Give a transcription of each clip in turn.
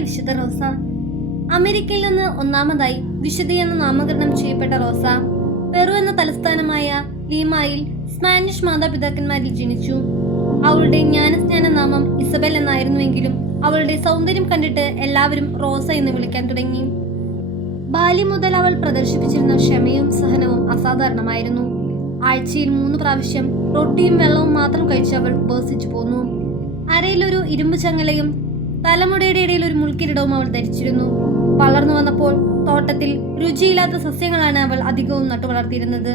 വിശുദ്ധ റോസ. അമേരിക്കയിൽ നിന്ന് ഒന്നാമതായി വിശുദ്ധി എന്ന നാമകരണം ചെയ്യപ്പെട്ട റോസ പെറു എന്ന തലസ്ഥാനമായ ലീമായിൽ സ്പാനിഷ് മാതാപിതാക്കന്മാരിൽ ജനിച്ചു. അവളുടെ ജ്ഞാനസ്നാന നാമം ഇസബൽ എന്നായിരുന്നുവെങ്കിലും അവളുടെ സൗന്ദര്യം കണ്ടിട്ട് എല്ലാവരും റോസ എന്ന് വിളിക്കാൻ തുടങ്ങി. ബാല്യം മുതൽ അവൾ പ്രദർശിപ്പിച്ചിരുന്ന ക്ഷമയും സഹനവും അസാധാരണമായിരുന്നു. ആഴ്ചയിൽ മൂന്ന് പ്രാവശ്യം റൊട്ടിയും വെള്ളവും മാത്രം കഴിച്ച് അവൾ ഉപവസിച്ചു പോന്നു. അരയിലൊരു ഇരുമ്പ് ചങ്ങലയും തലമുടിയുടെ ഇടയിൽ ഒരു മുൾക്കിരീടവും അവൾ ധരിച്ചിരുന്നു. വളർന്നു വന്നപ്പോൾ തോട്ടത്തിൽ രുചിയില്ലാത്ത സസ്യങ്ങളാണ് അവൾ അധികവും നട്ടുവളർത്തിയിരുന്നത്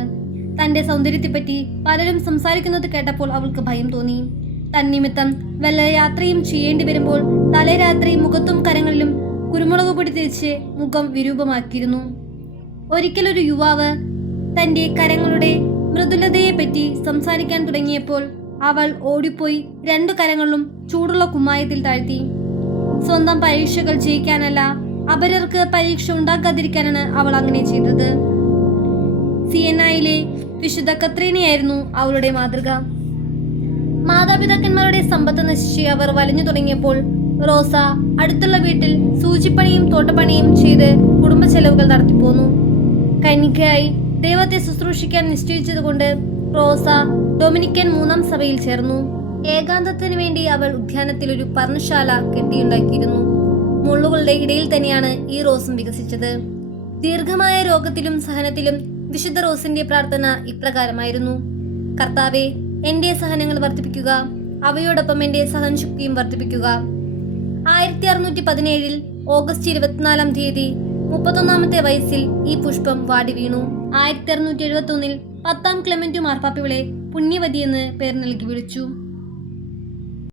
തന്റെ സൗന്ദര്യത്തെപ്പറ്റി പലരും സംസാരിക്കുന്നത് കേട്ടപ്പോൾ അവൾക്ക് ഭയം തോന്നി. തന്നിമിത്തം വല്ല യാത്രയും ചെയ്യേണ്ടി വരുമ്പോൾ തലേരാത്രി മുഖത്തും കരങ്ങളിലും കുരുമുളക് പൊടി തിരിച്ച് മുഖം വിരൂപമാക്കിയിരുന്നു. ഒരിക്കലൊരു യുവാവ് തന്റെ കരങ്ങളുടെ മൃദുലതയെപ്പറ്റി സംസാരിക്കാൻ തുടങ്ങിയപ്പോൾ അവൾ ഓടിപ്പോയി രണ്ടു കരങ്ങളിലും ചൂടുള്ള കുമ്മായത്തിൽ താഴ്ത്തി. സ്വന്തം പരീക്ഷകൾ ജയിക്കാനല്ല അപരർക്ക് പരീക്ഷ ഉണ്ടാക്കാതിരിക്കാനാണ് അവൾ അങ്ങനെ ചെയ്തത്. സിയനായിലെ വിശുദ്ധ കത്രീനയായിരുന്നു അവളുടെ മാതൃക. മാതാപിതാക്കന്മാരുടെ സമ്പത്ത് നശിച്ച് അവർ വലഞ്ഞു തുടങ്ങിയപ്പോൾ റോസ അടുത്തുള്ള വീട്ടിൽ സൂചിപ്പണിയും തോട്ടപ്പണിയും ചെയ്ത് കുടുംബ ചെലവുകൾ നടത്തിപ്പോന്നു. കന്യകയായി ദൈവത്തെ ശുശ്രൂഷിക്കാൻ നിശ്ചയിച്ചതുകൊണ്ട് റോസ ഡൊമിനിക്കൻ മൂന്നാം സഭയിൽ ചേർന്നു. ഏകാന്തത്തിന് വേണ്ടി അവൾ ഉദ്യാനത്തിൽ ഒരു പർണശാല കെട്ടിയുണ്ടാക്കിയിരുന്നു. മുള്ളുകളുടെ ഇടയിൽ തന്നെയാണ് ഈ റോസും വികസിച്ചത്. ദീർഘമായ രോഗത്തിലും സഹനത്തിലും വിശുദ്ധ റോസിന്റെ പ്രാർത്ഥന ഇപ്രകാരമായിരുന്നു. കർത്താവെ എന്റെ സഹനങ്ങൾ വർദ്ധിപ്പിക്കുക. അവയോടൊപ്പം എന്റെ സഹനശക്തിയും വർദ്ധിപ്പിക്കുക. ആയിരത്തി അറുന്നൂറ്റി പതിനേഴിൽ ഓഗസ്റ്റ് ഇരുപത്തിനാലാം തീയതി മുപ്പത്തൊന്നാമത്തെ വയസ്സിൽ ഈ പുഷ്പം വാടി വീണു. ആയിരത്തി അറുന്നൂറ്റി എഴുപത്തി ഒന്നിൽ പത്താം ക്ലെമന്റു മാർപ്പാപ്പിളെ പുണ്യവതി എന്ന് പേർ നൽകി വിളിച്ചു.